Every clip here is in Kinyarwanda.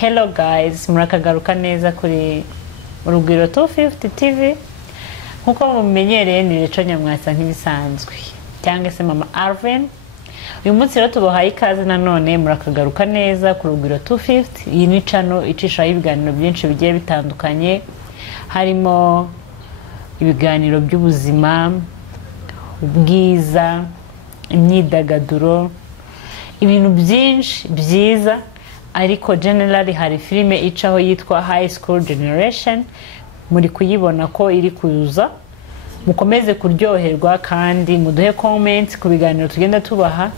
Hello guys, murakagaruka neza kuri Urugwiro 250 TV. Nkuko mumenyereye ni Leco Nyamwasa nk'ibisanzwe cyangwa se Mama Arvin. Uyu munsi rero tubahaye ikaze nanone murakagaruka neza ku Urugwiro 250. Iyi ni channel icishaho ibiganiro byinshi bigiye bitandukanye, harimo ibiganiro by'ubuzima, ubwiza, imyidagaduro, ibintu byinshi byiza. Ariko generally hari filime icaho yitwa High School Generation, muri kuyibona ko iri kuza. Mukomeze kuryoherwa kandi muduhe comments ku biganiro tugenda tubaha.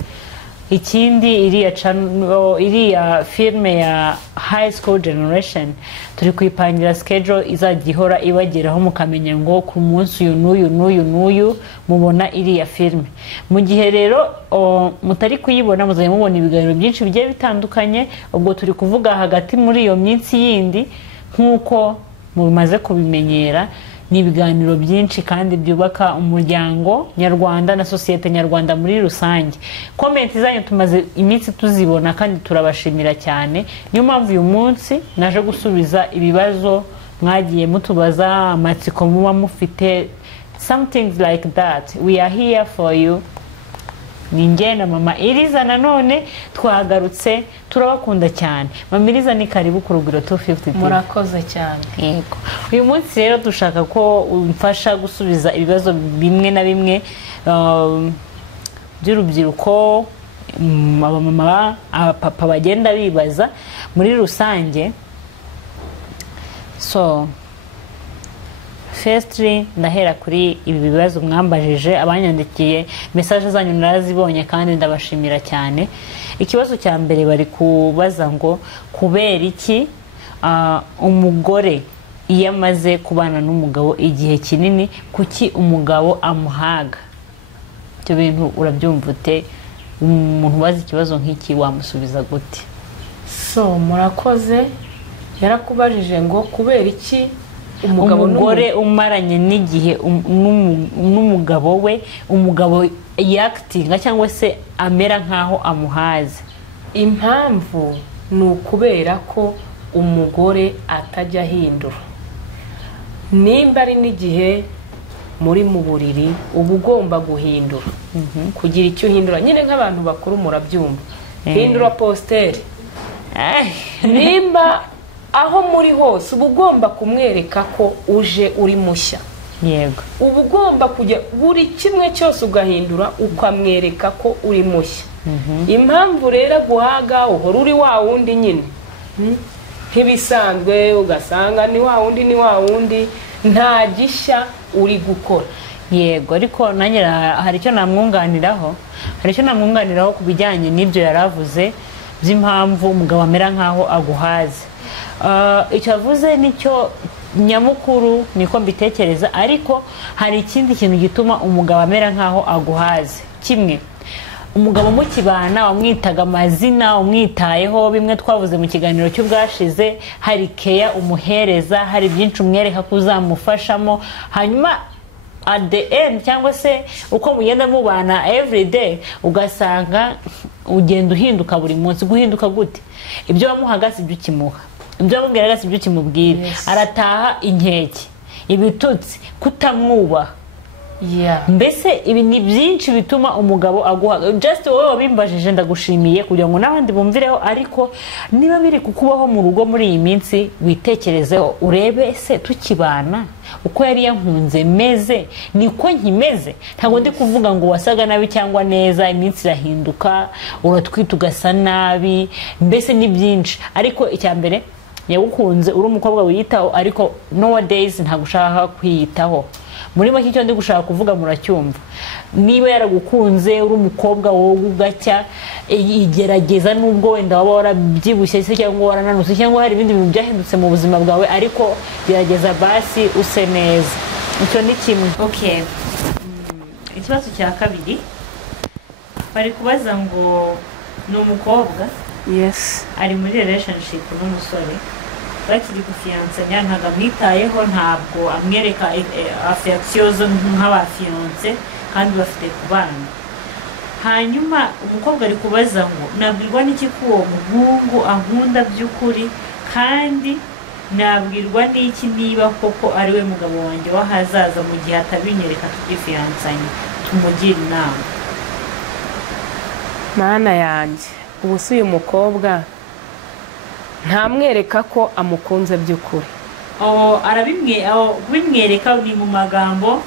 Ikindi iriya filme ya High School Generation turi kuyipangira schedule izajya ihora ibageraho, mukamenya ngo ku munsi uyu n'uyu mubona iriya filme. Mu gihe rero mutari kuyibona muzajya mubona ibiganiro byinshi bigiye bitandukanye, ubwo turi kuvuga hagati muri iyo minsi yindi nkuko mumaze kubimenyera. Ni ibiganiro byinshi kandi byubaka umuryango nyarwanda na societe nyarwanda muri rusange. Comment zanyu tumaze iminsi tuzibona kandi turabashimira cyane. Niyo mpamvu uyu munsi naje gusubiza ibibazo mwagiye mutubaza, amatsiko muba mufite, something like that. We are here for you. Ninjye na Mama Iriza nanone twagarutse, turabakunda cyane. Mama Iriza ni karibu ku Urugwiro 250. Murakoze cyane. Yego. Uyu munsi rero dushaka ko umfasha gusubiza ibibazo bimwe na bimwe by'urubyiruko, abamama, abapapa bagenda bibaza muri rusange. So firstly ndahera kuri ibi bibazo mwambajije, abanyandikiye message zanyu narazibonye kandi ndabashimira cyane. Ikibazo cya mbere bari kubaza ngo kubera iki umugore iyo amaze kubana n'umugabo igihe kinini, kuki umugabo amuhaga? Ibyo bintu urabyumva ute? Umuntu wazi ikibazo nk'iki wamusubiza gute? So murakoze, yarakubajije ngo kubera iki umugore umaranye n'igihe n'umugabo we, umugabo yaktinga cyangwa se amera nkaho amuhaze. Impamvu ni ukubera ko umugore atajya ahindura. Nimba ari n'igihe muri mu buriri uba ugomba guhindura, kugira icyo uhindura. Nyine nk'abantu bakuru murabyumva, hindura postere. Nimba aho muri hose uba ugomba kumwereka ko uje uri mushya. Yego. Uba ugomba kujya buri kimwe cyose ugahindura, ukamwereka ko uri mushya. Impamvu rero guhaga uhora uri wa wundi nyine ntibisanzwe, ugasanga ni wa wundi nta gishya uri gukora. Yego, ariko nanjye hari icyo namwunganiraho, ku bijyanye n'ibyo yaravuze by'impamvu umugabo amera nkaho aguhaze. Icyo avuze nicyo nyamukuru, niko mbitekereza. Ariko hari ikindi kintu gituma umugabo amera nkaho aguhaze. Kimwe, umugabo mukibana wamwitaga amazina, umwitayeho, bimwe twavuze mu kiganiro cy'ubwashize, hari care umuhereza, hari byinshi umwereka kuzamufashamo. Hanyuma at the end cyangwa se uko mugenda mubana every day, ugasanga ugenda uhinduka buri munsi. Guhinduka gute? Ibyo wamuhaga si byo ukimuha, ibyo wamubwiraga si byo ukimubwira. Arataha inkeke, ibitutsi, kutamwubaha. Mbese ibi ni byinshi bituma umugabo aguha. Just wowe wabimbajije ndagushimiye kugira ngo n'abandi bumvireho. Ariko niba biri kukubaho mu rugo muri iyi minsi, witekerezeho urebe se tukibana uko yari yankunze meze niko nkimeze. Ntabwo ndi kuvuga ngo wasaga nabi cyangwa neza, iminsi irahinduka, uratwita ugasa nabi, mbese ni byinshi. Ariko icya mbere yagukunze uri umukobwa wiyitaho, ariko nowadays ntabwo ushaka kwiyitaho. Muri make icyo ndi gushaka kuvuga muracyumva. Niba yaragukunze uri umukobwa wowe ugacya, igerageza nubwo wenda waba warabyibushye se cyangwa warananutse cyangwa hari ibindi bintu byahindutse mu buzima bwawe, ariko gerageza basi use neza. Icyo ni kimwe. Okay. Ikibazo cya kabiri bari kubaza ngo ni umukobwa, yes, ari muri relationship n'umusore, bakiri gufiyansanya, ntabwo amwitayeho, ntabwo amwereka affection nk'abafiyanse kandi bafite kubana. hanyuma umukobwa ari kubaza ngo nabwirwa n'iki ko uwo muhungu ankunda by'ukuri kandi nabwirwa n'iki niba koko ari we mugabo wanjye w'ahazaza mu gihe atabinyereka tugifiyansanye? Tumugire inama. Mana yanjye, ubu si uyu mukobwa ntamwereka ko amukunze by'ukuri? kubimwereka ni mu magambo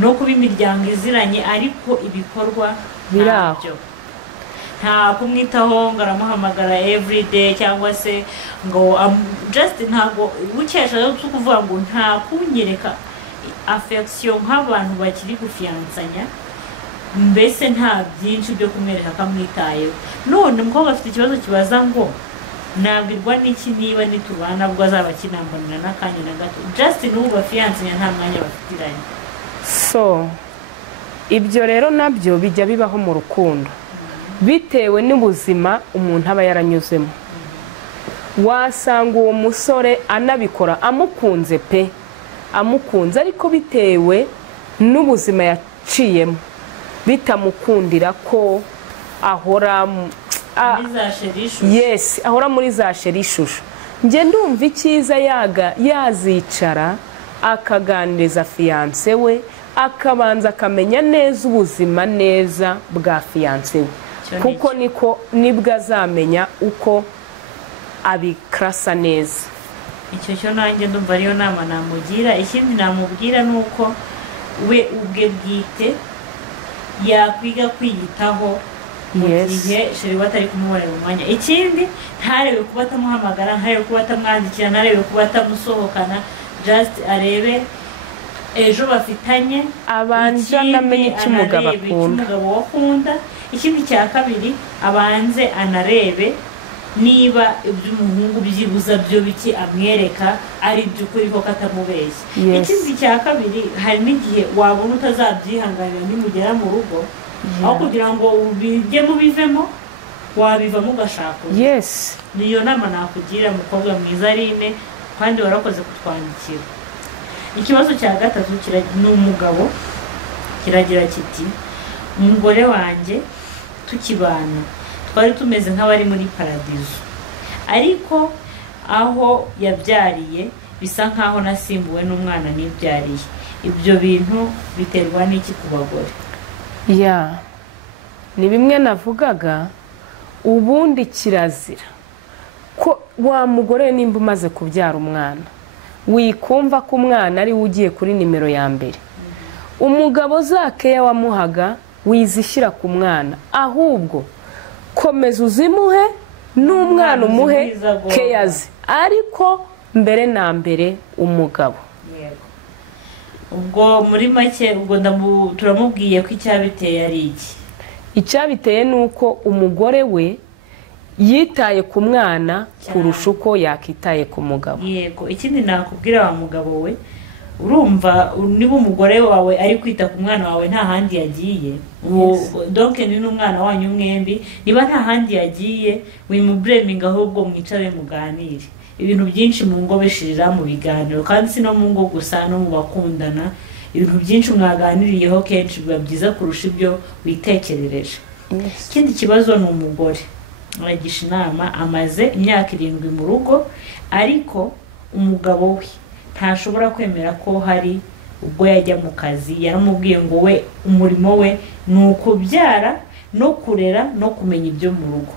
no kuba imiryango iziranye, ariko ibikorwa ntabyo. Nta kumwitaho ngo aramuhamagara everyday, cyangwa se ngo just ntabwo ukesha yo kuvuga ngo nta kunyereka affection nk'abantu bakiri gufiyansanya, mbese nta byinshi byo kumwereka akamwitayeho. None umukobwa afite ikibazo kibaza ngo nabwirwa n'iki niba nitubana bwo azaba kinambanira n'akanya na gato? Just n'ubu bafiyansanya nta mwanya bafitiranye. So ibyo rero nabyo bijya bibaho mu rukundo, bitewe n'ubuzima umuntu aba yaranyuzemo. Wasanga uwo musore anabikora amukunze pe, amukunze, ariko bitewe n'ubuzima yaciyemo bitamukundira ko ahora ahora muri za sherishusho. Njye ndumva icyiza yazicara akaganiriza fiyanse we, akabanza akamenya neza ubuzima neza bwa fiyanse we, kuko nibwo azamenya uko abikrasa neza. Icyo cyo nanjye ndumva ariyo nama namugira. Ikindi namubwira ni uko we ubwe bwite yakwiga kwiyitaho mu gihe sheri we atari kumubonera umwanya. Ikindi ntarebe kuba atamuhamagara, ntarebe kuba atamwandikira, ntarebe kuba atamusohokana, just arebe ejo bafitanye, abanza anamenye icyo umugabo akunda, umugabo wakunda. Ikindi cya kabiri, abanze anarebe niba iby'umuhungu byibuza byo biki amwereka ari by'ukuri koko atamubeshya. Ikindi cya kabiri, hari n'igihe wabona utazabyihanganira nimugera mu rugo, aho kugira ngo bijye mubivemo, wabivamo ugashaka. Niyo nama nakugira mukobwa mwiza Aline, kandi warakoze kutwandikira. Ikibazo cya gatatu ni umugabo, kiragira kiti: umugore wanjye tukibana twari tumeze nk'abari muri paradizo, ariko aho yabyariye bisa nkaho nasimbuwe n'umwana nibyariye. Ibyo bintu biterwa n'iki ku bagore? Ni bimwe navugaga, ubundi kirazira ko wa mugore nimba umaze kubyara umwana, wikumva ko umwana ari we ugiye kuri nimero ya mbere. Umugabo zakeya wamuhaga wizishyira ku mwana, ahubwo komeza uzimuhe n'umwana umuhe keyazi, ariko mbere na mbere umugabo. Ubwo muri make ubwo turamubwiye ko icyabiteye ari iki? Icyabiteye ni uko umugore we yitaye ku mwana kurusha uko yakitaye ku mugabo. Yego. Ikindi nakubwira wa mugabo we, urumva niba umugore wawe ari kwita ku mwana wawe nta handi yagiye, donc ni n'umwana wanyu mwembi, niba nta handi yagiye wimubureminga, ahubwo mwicare muganire. Ibintu byinshi mu ngo bishirira mu biganiro, kandi si no mu ngo gusa, no mu bakundana. Ibintu byinshi mwaganiriyeho kenshi biba byiza kurusha ibyo witekerereje. Ikindi kibazo ni umugore aragisha inama, amaze imyaka 7 mu rugo, ariko umugabo we ntashobora kwemera ko hari ubwo yajya mu kazi. Yaramubwiye ngo we umurimo we ni ukubyara no kurera no kumenya ibyo mu rugo.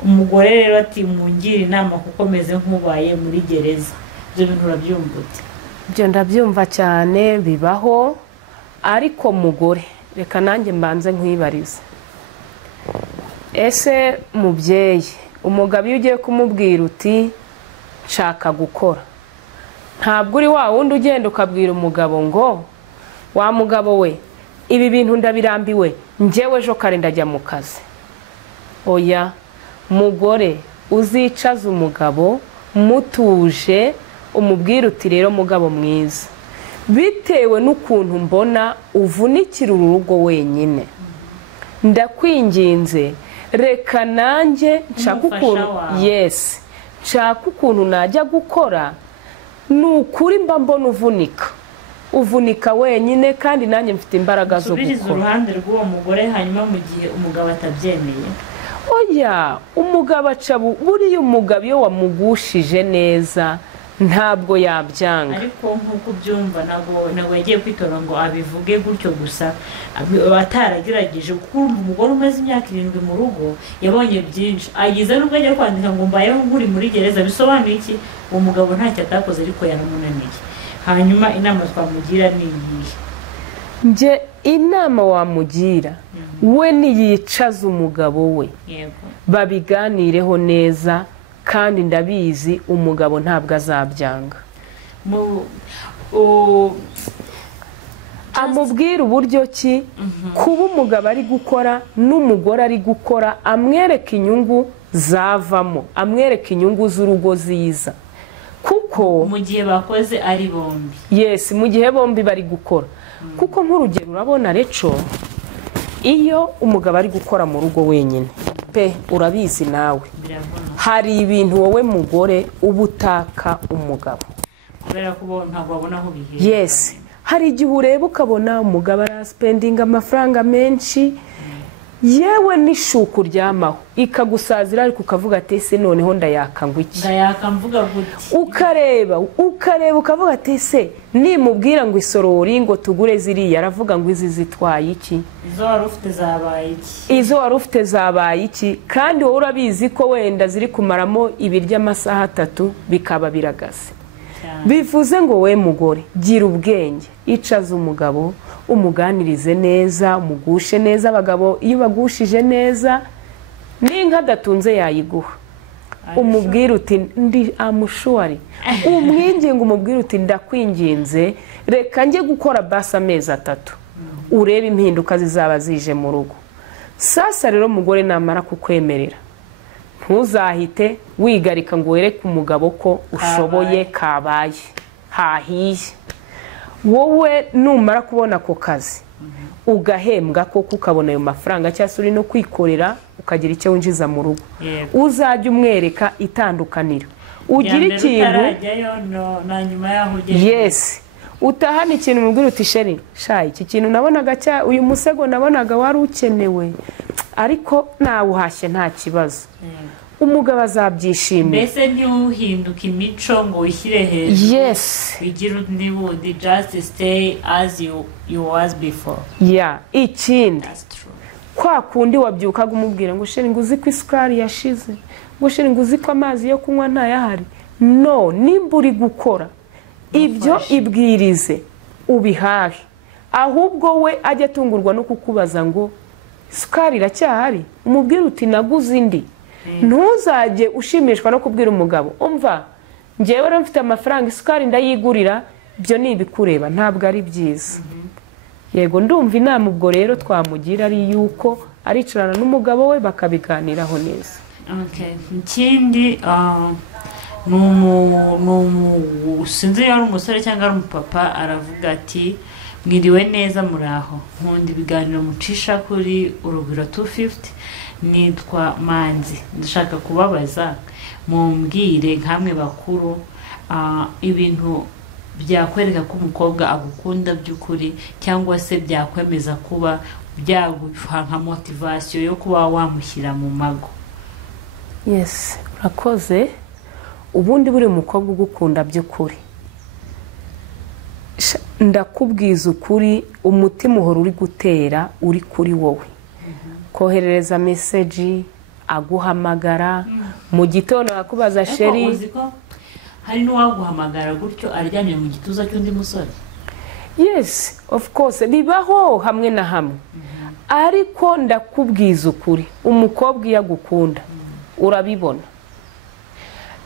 Umugore rero ati mungire inama kuko meze nk'ubaye muri gereza. Ibyo bintu urabyumva ute? Ibyo ndabyumva cyane, bibaho. Ariko mugore, reka nanjye mbanze nkwibarize, ese mubyeyi, umugabo iyo ugiye kumubwira uti nshaka gukora, ntabwo uri wa wundi ugenda ukabwira umugabo ngo wa mugabo we ibi bintu ndabirambiwe, njyewe ejo kare ndajya mu kazi. Oya, mugore uzicaza umugabo mutuje, umubwira uti rero mugabo mwiza, bitewe n'ukuntu mbona uvunikira urugo wenyine, ndakwinginze reka nanjye nshaka ukuntu nshaka ukuntu najya gukora. Ni ukuri mba mbona uvunika wenyine, kandi nanjye mfite imbaraga zo gukora. Subiriza uruhande rw'uwo mugore, hanyuma mu gihe umugabo atabyemeye. oya umugabo aca buriya umugabo iyo wamugushije neza ntabwo yabyanga. ariko nk'uko ubyumva ntabwo yagiye kwitora ngo abivuge gutyo gusa, ataragerageje kuko umugore umaze imyaka 7 mu rugo yabonye byinshi, agize n'ubwo ajya kwandika ngo mbayeho nk'uri muri gereza. Bisobanuye iki? uwo mugabo ntacyo atakoze ariko yaramunaniye. Hanyuma inama twamugira ni iyihe? nje inama wamugira we niyicaza umugabo we, babiganireho neza, kandi ndabizi umugabo ntabwo azabyanga. amubwira uburyo ki kuba umugabo ari gukora n'umugore ari gukora, amwereka inyungu zavamo, amwereka inyungu z'urugo ziza, kuko mu gihe bakoze ari bombi. yes, mu gihe bombi bari gukora. kuko nk'urugero urabona reco, iyo umugabo ari gukora mu rugo wenyine pe, urabizi nawe hari ibintu wowe mugore uba utaka umugabo, kubera ko ntabwo babona aho bihera. yes, hari igihe ureba ukabona umugabo araspendinga amafaranga menshi, yewe n'ishuku ryamaho ikagusazira, ariko ukavuga ati ese noneho ndayaka ngo iki, ndayaka mvuga gute, ukareba ukavuga ati ese nimubwira ngo isorori ngo tugure ziriya, aravuga ngo izi zitwaye iki, izo wari ufite zabaye iki, izo wari ufite zabaye iki, kandi wowe urabizi ko wenda ziri kumaramo ibiryo amasaha 3 bikaba biragase. bivuze ngo we mugore gira ubwenge, icaza umugabo umuganirize neza, umugushe neza. Abagabo iyo bagushije neza n'inka adatunze yayiguha, umubwira uti ndi amushuwari, umwinginga umubwira uti ndakwinginze reka njye gukora basi amezi 3 urebe impinduka zizaba zije mu rugo. Sasa rero mugore namara kukwemerera, ntuzahite wigarika ngo wereke umugabo ko ushoboye, kabaye hahiye. wowe numara kubona ako kazi ugahembwa ko ukabona ayo mafaranga, cyangwa uri no kwikorera ukagira icyo winjiza mu rugo, uzajya umwereka itandukaniro. ugira ikintu yes, utahana ikintu mubwira uti sheri sha iki kintu nabonaga uyu musego nabonaga wari ukenewe, ariko nawuhashye nta kibazo. umugabo azabyishimira. Mbese ntiuhinduka imico ngo wishyire hejuru. Yes. Bigira undi bundi, just stay as you was before. Yeah, ikindi. That's true. Kwa kundi wabyukaga umubwira ngo sheri nguzi ko isukari yashize, ngo sheri nguzi ko amazi yo kunywa ntayahari. No, nimba uri gukora ibyo ibwirize ubihahe, ahubwo we ajya atungurwa no kukubaza ngo isukari iracyahari, umubwira uti naguze indi. Ntuzajye ushimishwa no kubwira umugabo umva ngewe rero mfite amafaranga isukari ndayigurira, byo nibikureba ntabwo ari byiza. Yego ndumva inama ubwo rero twamugira ari yuko aricarana n'umugabo we bakabiganiraho neza. Okay, ikindi sinzi yari umusore cyangwa ari umupapa aravuga ati mwiriwe neza muraho, nkunda ibiganiro mucisha kuri Urugwiro 250, nitwa Manzi, ndashaka kubabaza mumbwire nkamwe bakuru ibintu byakwereka ko umukobwa agukunda by'ukuri, cyangwa se byakwemeza kuba byaguha nka motivation yo kuba wamushyira mu mago. Yes, urakoze. Ubundi buri mukobwa ugukunda by'ukuri, ndakubwiza ukuri, umutima uhora uri gutera uri kuri wowe. Koherereza message, aguhamagara mu gitondo akubaza sheri. Hari n'uwaguhamagara gutyo aryamye mu gituza cy'undi musore. Yes, of course, bibaho hamwe na hamwe. Ariko ndakubwiza ukuri, umukobwa yagukunda urabibona.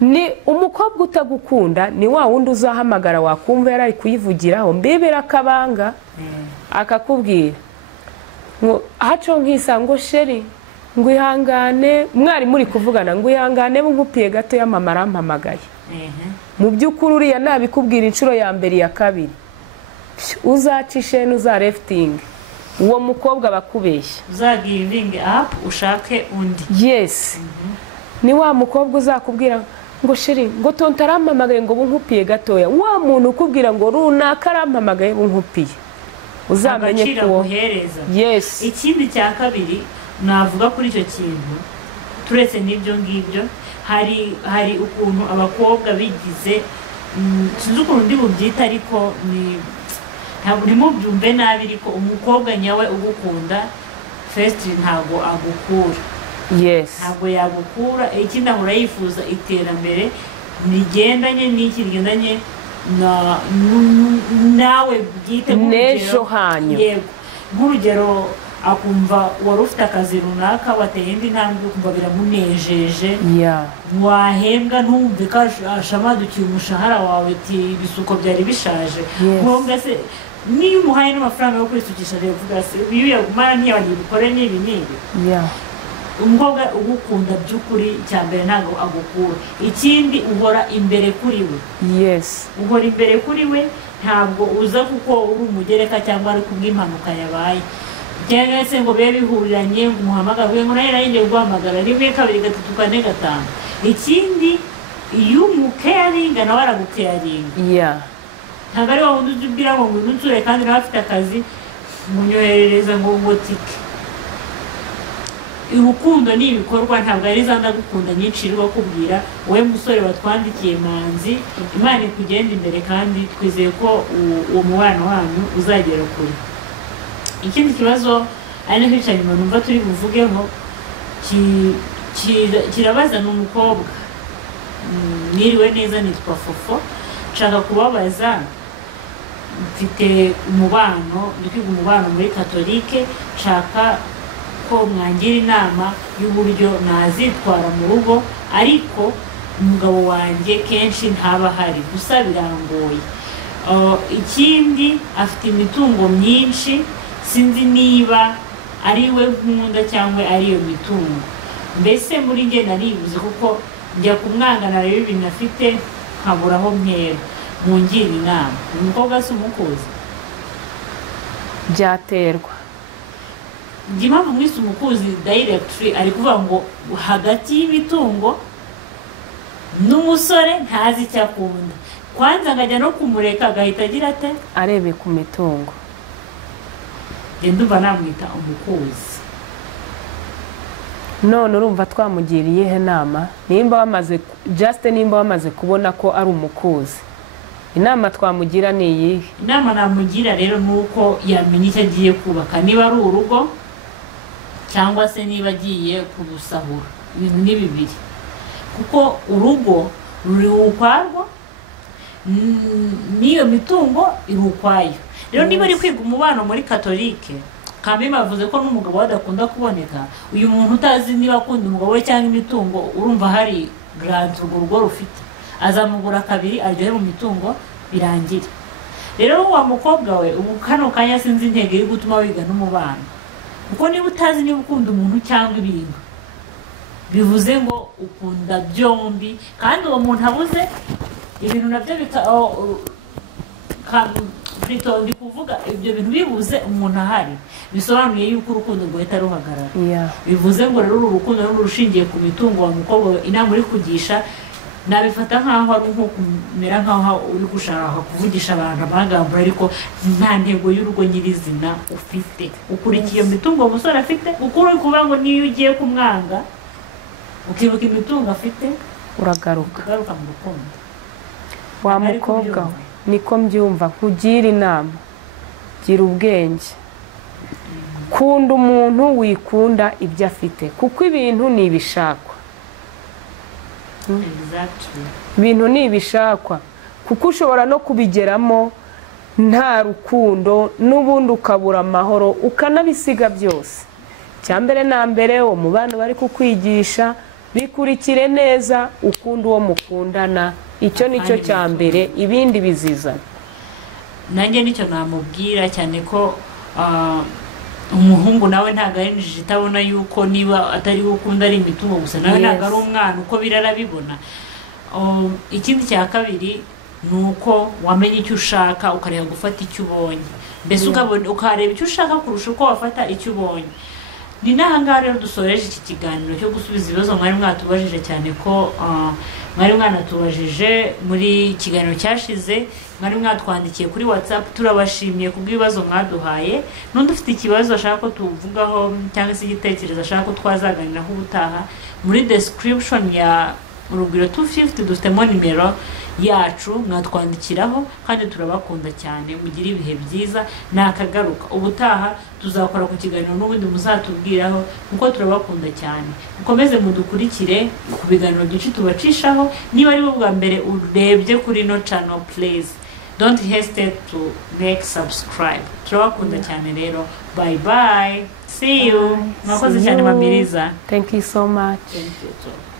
Ni umukobwa utagukunda ni wa wundi uzahamagara wakumva yari kuyivugiraho mbebera kabanga akakubwira ngo haco nk'isango sheri ngo ihangane, mwari muri kuvugana ngo ihangane ngupiye gato ya mama arampamagaye. Mu by'ukuri uriya nabikubwira inshuro ya mbere ya kabiri uzacishe n'uzarefting, uwo mukobwa bakubeshya, uzagivinge up ushake undi. Yes. Ni wa mukobwa uzakubwira ngo sheri ngo tonta arampamagaye ngo bunkupiye gatoya, wa muntu ukubwira ngo runaka arampamagaye bunkupiye, uzamenye ko uhereza. Yes. Ikindi cya kabiri navuga kuri icyo kintu, turetse n'ibyo ngibyo hari ukuntu abakobwa bigize sinzi ukuntu ndi bubyita ariko ntabwo ntimubyumve nabi ariko umukobwa nyawe ugukunda first ntabwo agukura ntabwo yagukura ikindi ahora yifuza iterambere rigendanye n'iki rigendanye nawe bwite n'ejo hanyu. yego nk'urugero akumva wari ufite akazi runaka wateye indi ntambwe ukumva biramunejeje wahembwa ntumve ko ashamadukiye umushahara wawe ati ibisuko byari bishaje ngombwa se niyo umuhaye n'amafaranga yo kwisukisha rero uvuga se iyo yagumana ntiyabanje gukore n'ibi n'ibi umukobwa ugukunda by'ukuri cya mbere ntabwo agukura ikindi uhora imbere kuri we uhora imbere kuri we ntabwo uza kuko uri umugereka cyangwa ari kubw'impanuka yabaye cyangwa se ngo bibe bihuriranye ngo umuhamagare ngo nawe ngiye guhamagara rimwe kabiri gatatu kane gatanu ikindi iyo umukeyaringa nawe aragukeyaringa ntabwo ari wowe undi ubwira ngo ngwino unsure kandi nawe afite akazi munyoherereza ngo tike urukundo ni ibikorwa ntabwo ari za ndagukunda nyinshi rwo kubwira wowe musore watwandikiye Manzi Imana ikugenda imbere kandi twizeye ko uwo mubano wanyu uzagera kure ikindi kibazo ari n'icyo nyuma numva turi buvugeho kirabaza n'umukobwa niriwe neza nitwa Fofo nshaka kubabaza mfite umubano ndi kwiga umubano muri Katolike nshaka ko mwangira inama y'uburyo nazitwara mu rugo ariko umugabo wanjye kenshi ntaba hari gusa birangoye ikindi afite imitungo myinshi sinzi niba ari we nkunda cyangwa ari iyo mitungo mbese muri njye naribuze kuko njya kumwangana rero ibintu afite nkaburaho mpera mungira inama umukobwa si umukuzi byaterwa impamvu mwise umukuzi directly ari kuvuga ngo hagati y'imitungo n'umusore ntazi icyo akunda kwanza ngajya no kumureka agahita agira ate arebe ku mitungo ndumva namwita umukuzi none urumva twamugiriye he nama nimba wamaze kubona ko ari umukuzi inama twamugira ni iyihe inama namugira rero nuko yamenya icyo agiye kubaka niba ari urugo cyangwa se niba agiye kurusahura ibintu ni bibiri kuko urugo ruri ukwarwo n'iyo mitungo iri ukwayo rero niba ari kwiga umubano muri Katolike kandi bavuze ko n'umugabo adakunda kuboneka uyu muntu utazi niba akunda umugabo we cyangwa imitungo urumva hari grant urugo rufite azamugura kabiri aryohe mu mitungo birangire rero wa mukobwa we ubu kano kanya sinzi intego iri gutuma wiga n'umubano kuko niba utazi niba ukunda umuntu cyangwa ibintu bivuze ngo ukunda byombi kandi uwo muntu abuze ibintu nabyo ndi kuvuga ibyo bintu bibuze umuntu ahari bisobanuye yuko urukundo rwahita ruhagarara bivuze ngo rero uru rukundo rushingiye ku mitungo wa mukobwa inama uri kugisha nabifata nkaho ari nko kumera nkaho uri gushaka kuvugisha abantu amagambo ariko nta ntego y'urugo nyirizina ufite ukurikiye iyo mitungo umusore afite ukuri kuvuga ngo niyo ugiye kumwanga ukibuka imitungo afite uragaruka mu rukundo wa mukobwa niko mbyumva nkugira inama gira ubwenge kunda umuntu wikunda ibyo afite kuko ibintu ni ibishakwa ibintu ni ibishakwa kuko ushobora no kubigeramo nta rukundo n'ubundi ukabura amahoro ukanabisiga byose cyambere na mbere uwo mubano bari kukwigisha bikurikire neza ukunda uwo mukundana icyo nicyo cya mbere ibindi bizizana nanjye nicyo namubwira cyane ko umuhungu nawe ntabwo ari injiji itabona yuko niba atari we ukunda ari imitungo gusa nawe ntabwo ari umwana uko birarabibona ikindi cya kabiri ni uko wamenya icyo ushaka ukareba gufata icyo ubonye mbese ukareba icyo ushaka kurusha uko wafata icyo ubonye ni n'ahangaha rero dusoreje iki kiganiro cyo gusubiza ibibazo mwari mwatubajije cyane ko mwari mwanatubajije muri ikiganiro cyashize, mwari mwatwandikiye kuri WhatsApp, turabashimiye kubw'ibibazo mwaduhaye. N'undi ufite ikibazo ashaka ko tuvugaho cyangwa se igitekerezo ashaka ko twazaganiraho ubutaha, muri description ya Urugwiro 250 dufitemo nimero yacu, mwatwandikiraho kandi turabakunda cyane. Mugire ibihe byiza, nakagaruka ubutaha tuzakora ku kiganiro n'ubundi muzatubwiraho kuko turabakunda cyane. Mukomeze mudukurikire ku biganiro byinshi tubacishaho. Niba ari bwo bwa mbere urebye kuri no channel, please don't hesitate to make subscribe. Turabakunda cyane rero. Bye bye, see you. Mwakoze cyane Mamiriza. Thank you so much. Thank you too.